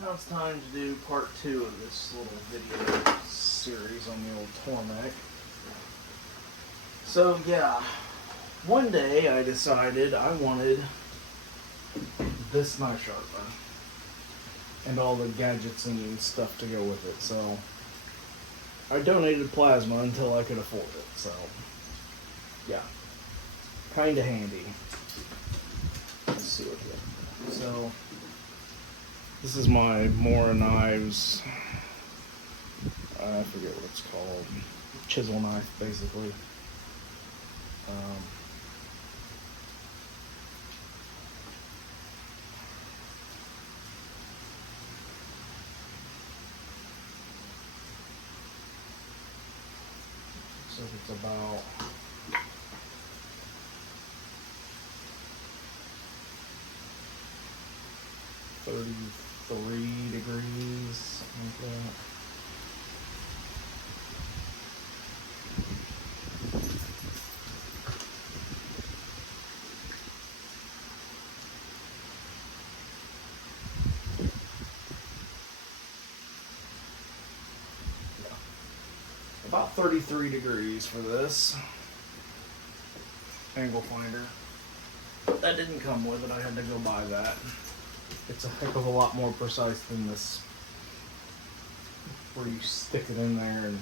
Now it's time to do part 2 of this little video series on the old Tormek. So yeah, one day I decided I wanted this knife sharpener and all the gadgets and stuff to go with it. So I donated plasma until I could afford it. So yeah, kind of handy. Let's see what we got. So this is my Morakniv. I forget what it's called. Chisel knife, basically. So it's about 33 degrees, something like that. About 33 degrees for this angle finder. That didn't come with it, I had to go buy that. It's a heck of a lot more precise than this, where you stick it in there and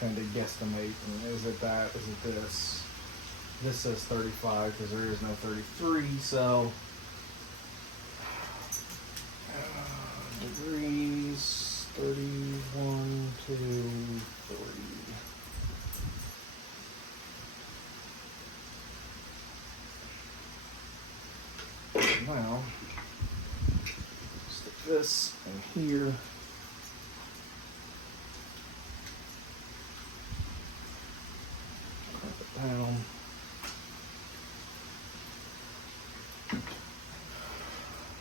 kind of guesstimate. And is it that? Is it this? This says 35 because there is no 33, so degrees, 31, 2, 3. Now, stick this in here. Clamp it down.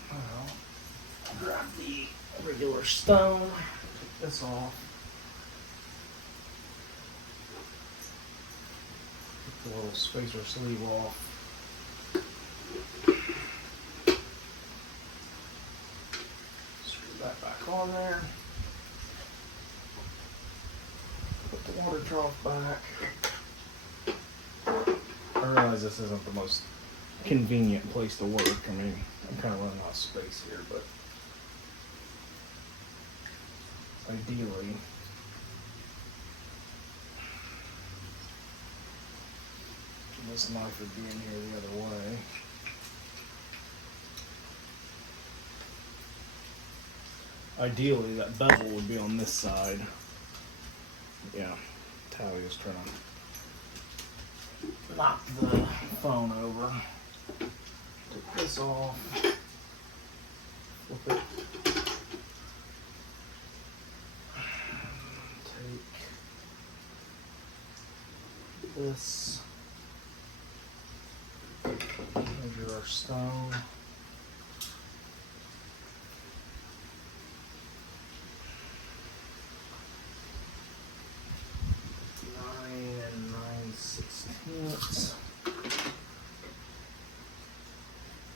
Now, grab the regular stone, take this off. Take the little spacer sleeve off. That back on there. Put the water trough back. I realize this isn't the most convenient place to work. I mean, I'm kind of running out of space here, but ideally, this knife would be in here the other way. Ideally, that bevel would be on this side. Yeah, Tally's trying to knock the phone over. Take this off. Flip it. Take this. Measure our stone.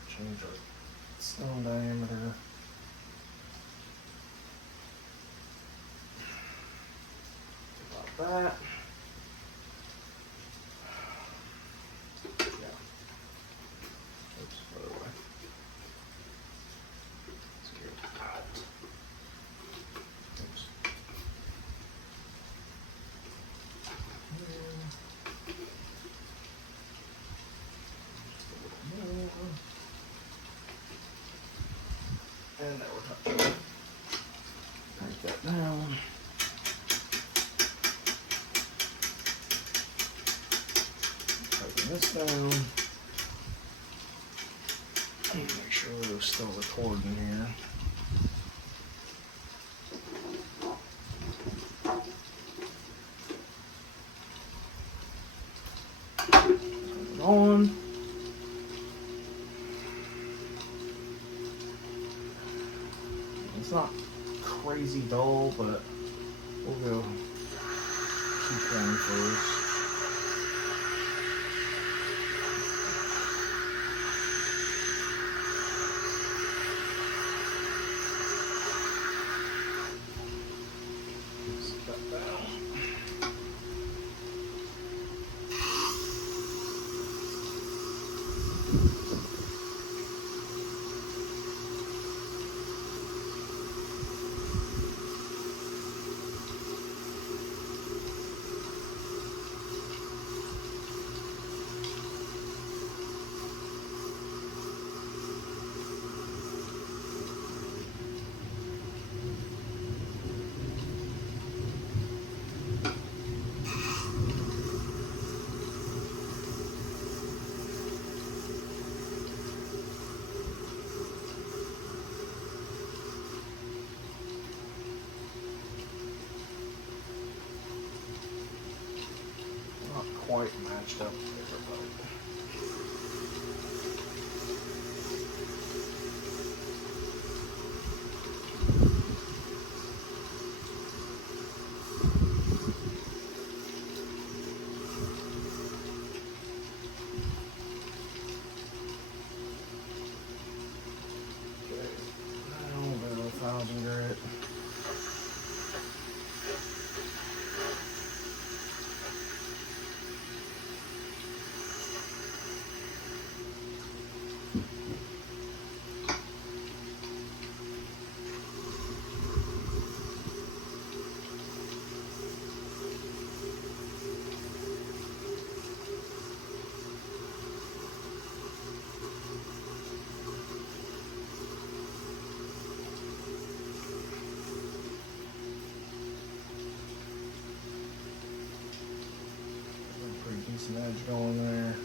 Change our stone diameter. About that. Yeah. Oops, other way. Let's get out. Oops. And now we're touching. Break that down. Tighten this down. Make sure we're still recording here. Turn it on. It's not crazy dull, but we'll go 220 first. quite matched up with everybody. Decent edge going there.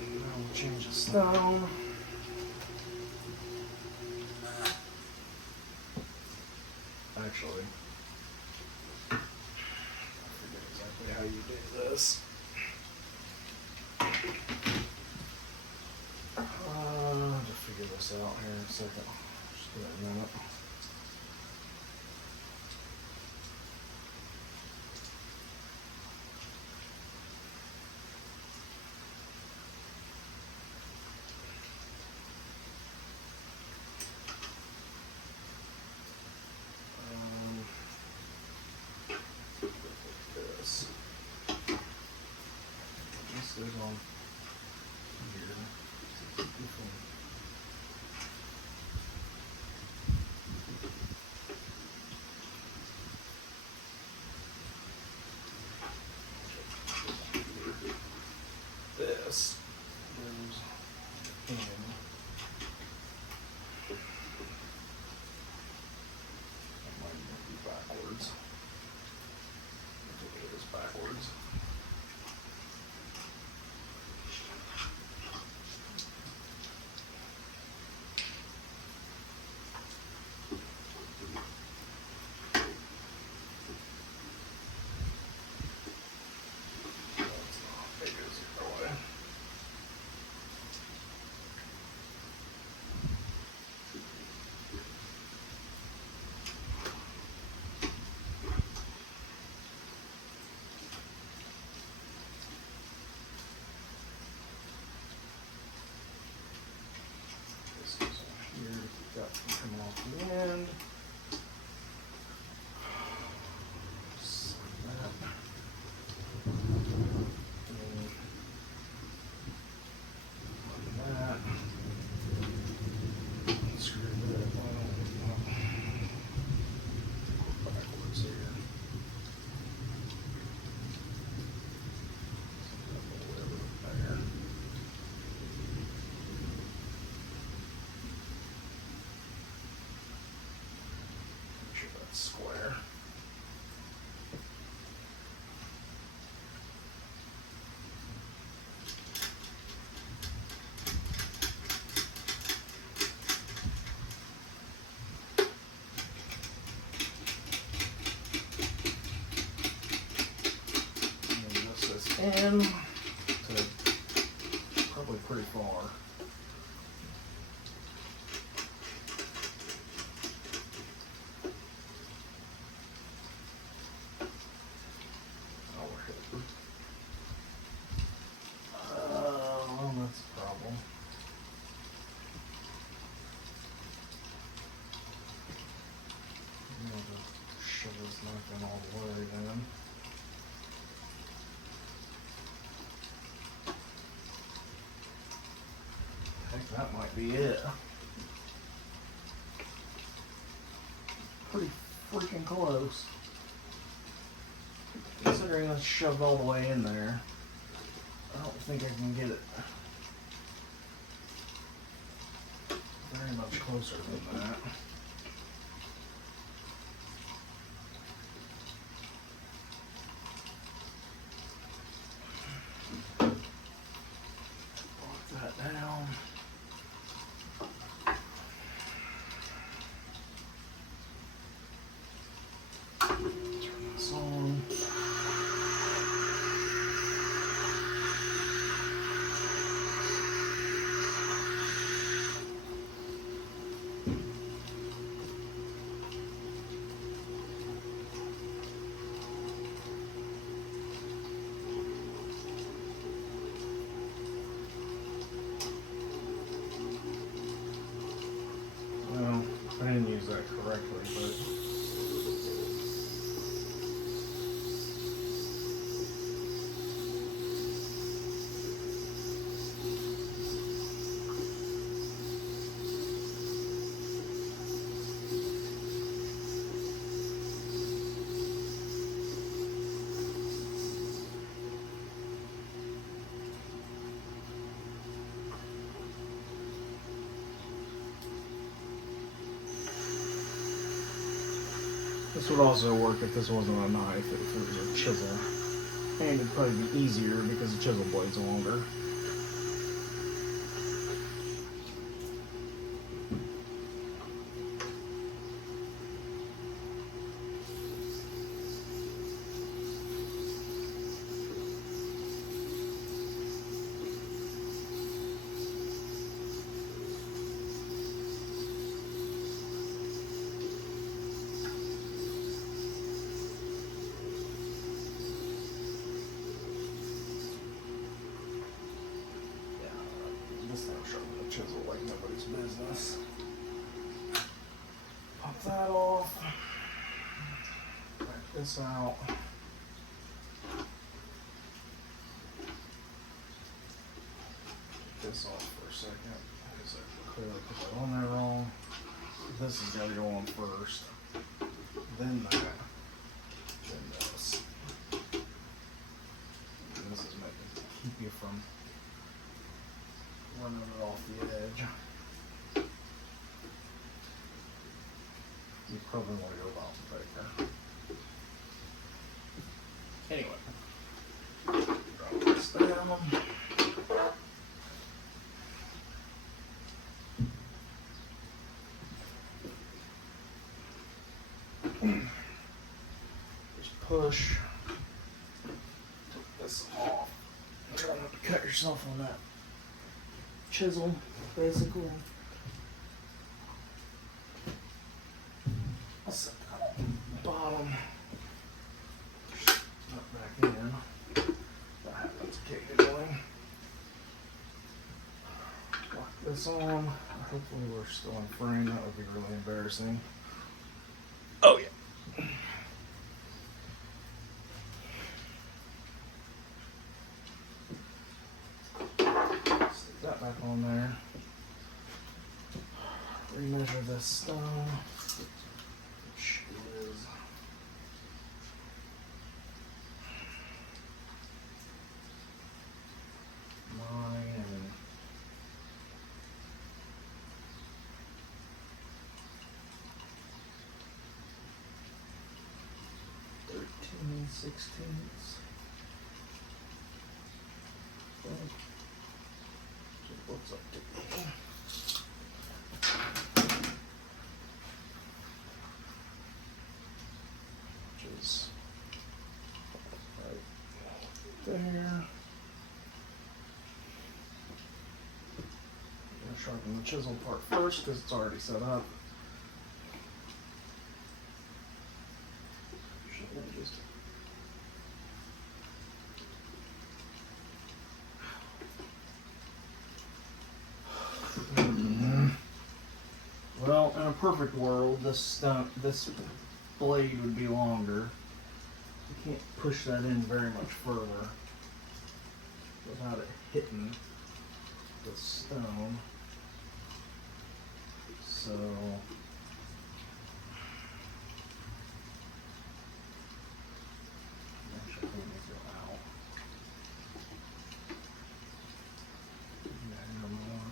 Now we'll change the stone. Actually, I forget exactly how you do this. I'll just figure this out here in a second. Just give it a minute. This is on here. This goes in. That might even be backwards. I think it is backwards. Got to come off the end. Just like that. And that. Screw that one backwards here. There. Square. And this is in to probably pretty far. That's a problem. I'm going to shove this knife in all the way then. I think that might be it. Pretty freaking close. Considering that's shoved all the way in there, I don't think I can get it very much closer than that. Lock that down. Turn this on. use that correctly, but this would also work if this wasn't a knife, if it was a chisel. And it'd probably be easier because the chisel blade's longer. Sharpen the chisel like nobody's business. Pop that off. Back this out. Take this off for a second because I clearly put that on there wrong. This has got to go on first. Then that. Then this. And this is meant to keep you from running it off the edge. You probably want to go about the baker. Anyway, drop this down. Just push. Take this off. Try not to cut yourself on that chisel, basically. I'll set that on the bottom. Not back in. That happens occasionally. Lock this on. Hopefully we're still in frame. That would be really embarrassing. Oh yeah. That back on there. Remeasure this stone, which is 9 13/16. What's up to me? Which is right there. I'm gonna sharpen the chisel part first because it's already set up. Just well, in a perfect world, this blade would be longer. You can't push that in very much further without it hitting the stone. So actually, let me go out. No more.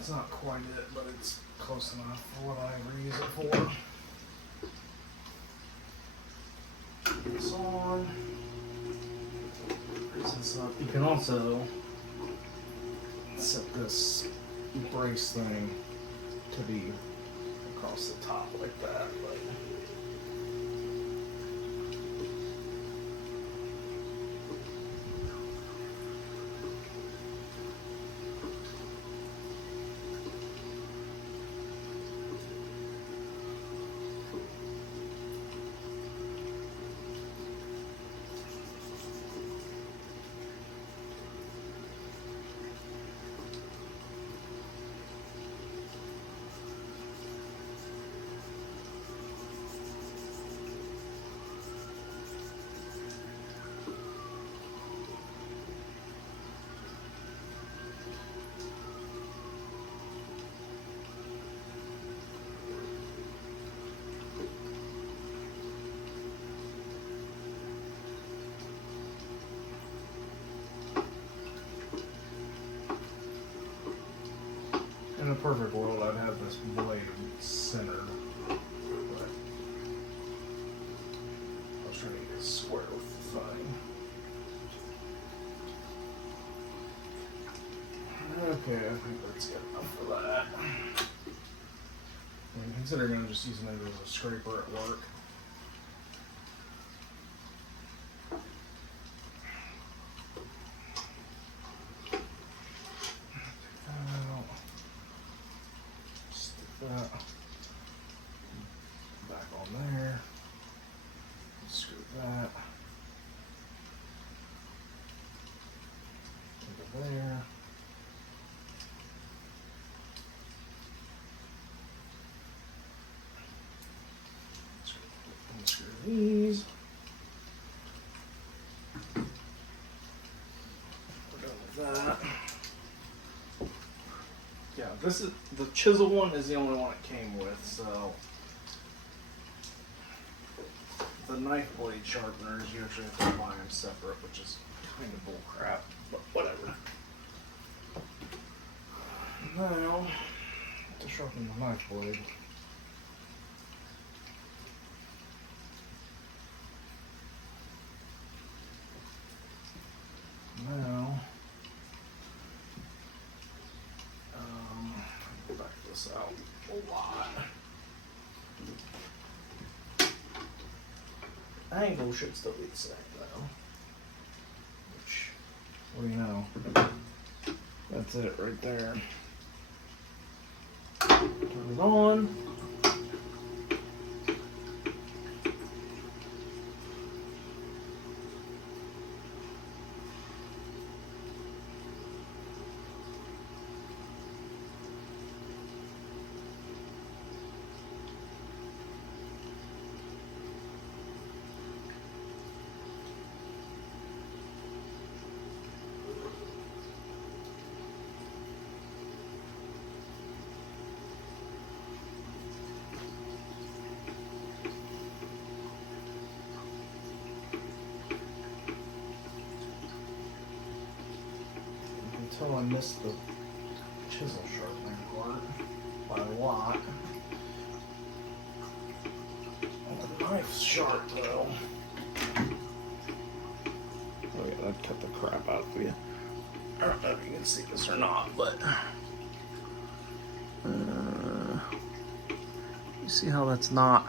It's not quite it, but it's close enough for what I ever use it for. Put this on. Raise this up. You can also set this brace thing to be across the top like that. But perfect world, I'd have this blade centered, but I was trying to get square with the thing. Okay, I think that's good enough for that. And considering I'm just using it as a scraper at work. Stick that back on there. Screw that into there. Screw these. We're done with that. Yeah, this is the chisel one is the only one it came with, so the knife blade sharpeners you actually have to buy them separate, which is kind of bull crap, but whatever. Now to sharpen the knife blade. Now, back this out a lot. Angle should still be the same though. Which, what do you know? That's it right there. Turn it on. Until I missed the chisel sharpening part by a lot. And the knife's sharp though. Oh yeah, that cut the crap out of you. I don't know if you can see this or not, but you see how that's not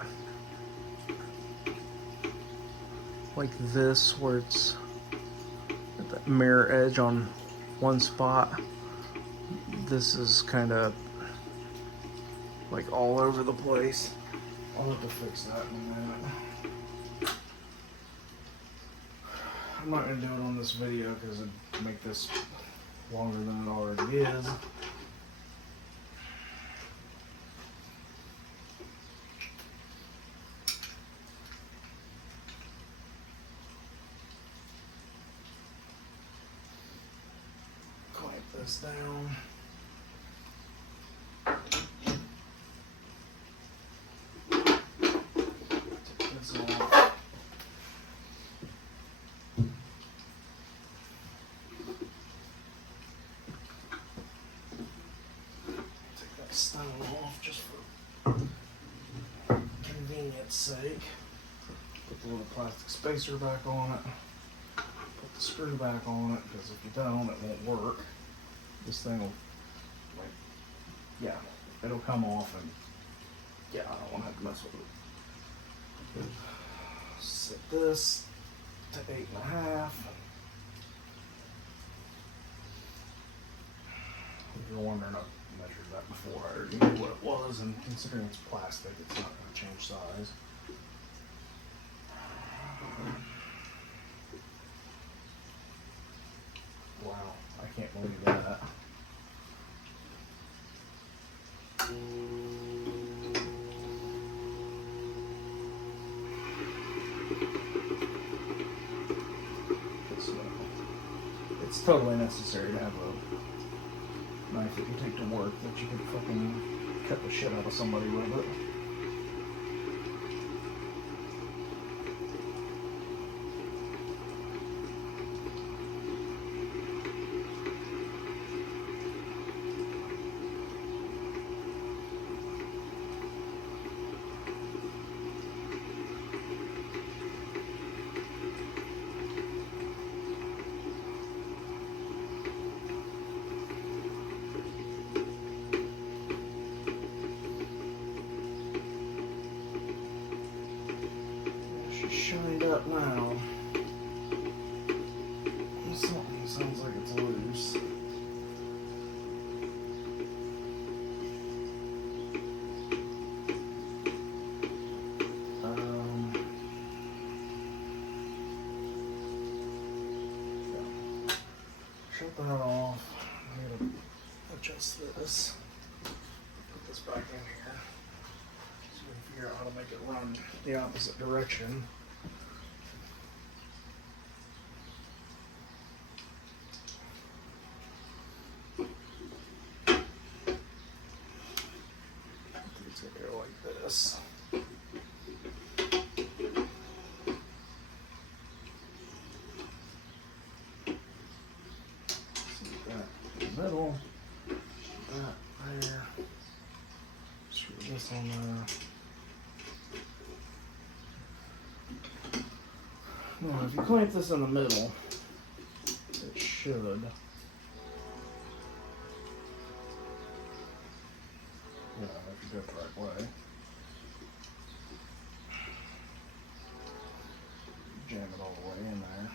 like this, where it's at that mirror edge on one spot. This is kind of like all over the place. I'll have to fix that in a minute. I'm not going to do it on this video because it'd make this longer than it already is. Clamp this down. Take this off. Take that stone off just for convenience sake. Put the little plastic spacer back on it. Put the screw back on it, because if you don't, it won't work. This thing will, like, yeah, it'll come off, and yeah, I don't want to have to mess with it. Set this to 8.5. If you're wondering, I measured that before. I already knew what it was, and considering it's plastic, it's not going to change size. Wow, I can't believe that. It's totally necessary to have a knife that you take to work that you can fucking cut the shit out of somebody with it. But now, something sounds like it's loose. Shut that off. I'm gonna adjust this. Put this back in here. So we can figure out how to make it run the opposite direction. It's gonna go like this. Middle, that there, screw this on there. Now, if you clamp this in the middle, it should. Yeah, if you go the right way. Jam it all the way in there.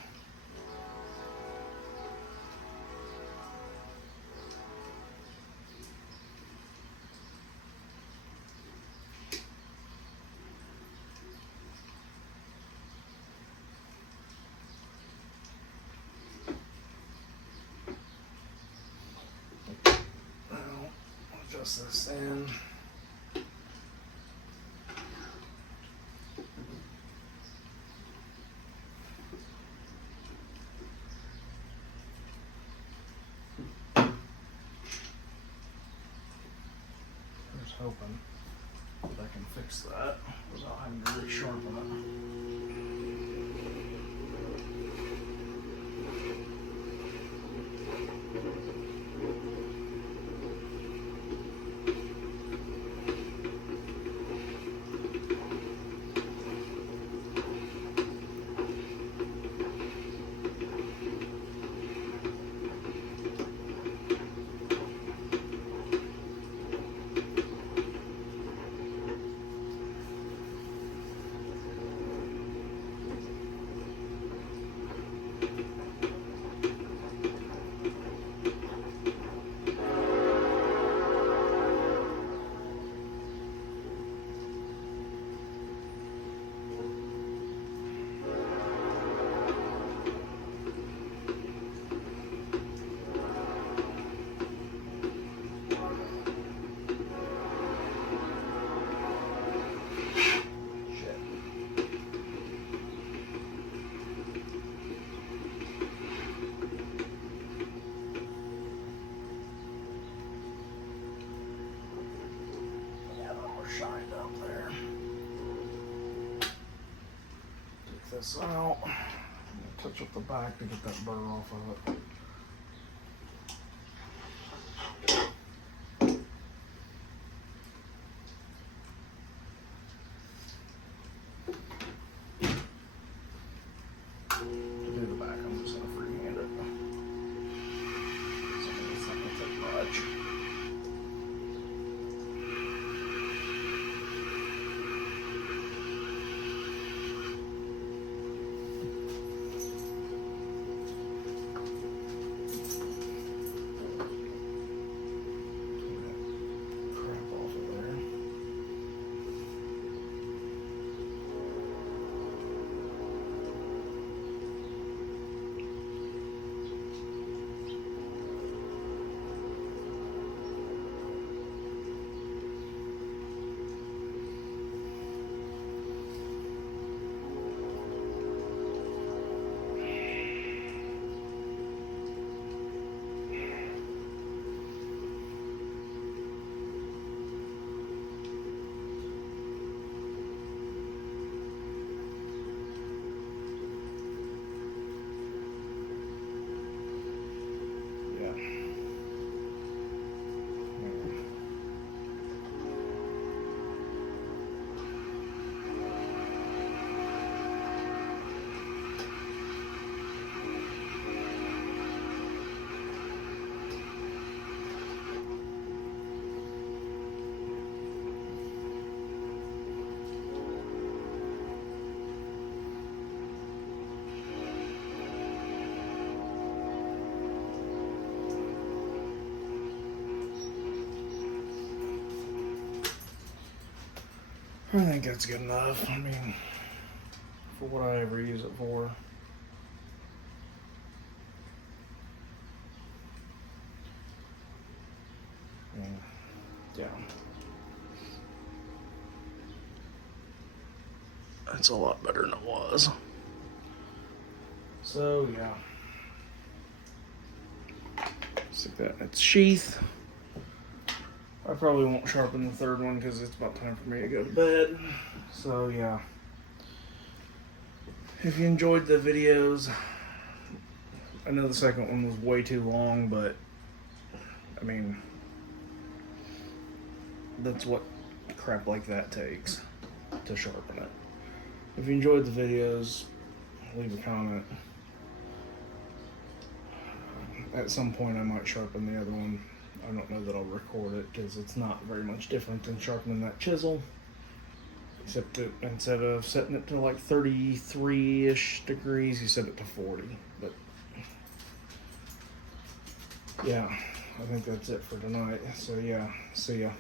Adjust this in. Just hoping that I can fix that without having to resharpen it. Shined up there. Take this out. Touch up the back to get that burr off of it. To do the back, I'm just going to freehand it. So it's not going to take much. I think that's good enough. I mean, for what I ever use it for. Yeah. That's a lot better than it was. So, yeah. Stick that in its sheath. I probably won't sharpen the third one because it's about time for me to go to bed. So, yeah. If you enjoyed the videos, I know the second one was way too long, but I mean, that's what crap like that takes to sharpen it. If you enjoyed the videos, leave a comment. At some point I might sharpen the other one. I don't know that I'll record it because it's not very much different than sharpening that chisel. Except that instead of setting it to like 33-ish degrees, you set it to 40. But yeah, I think that's it for tonight. So yeah, see ya.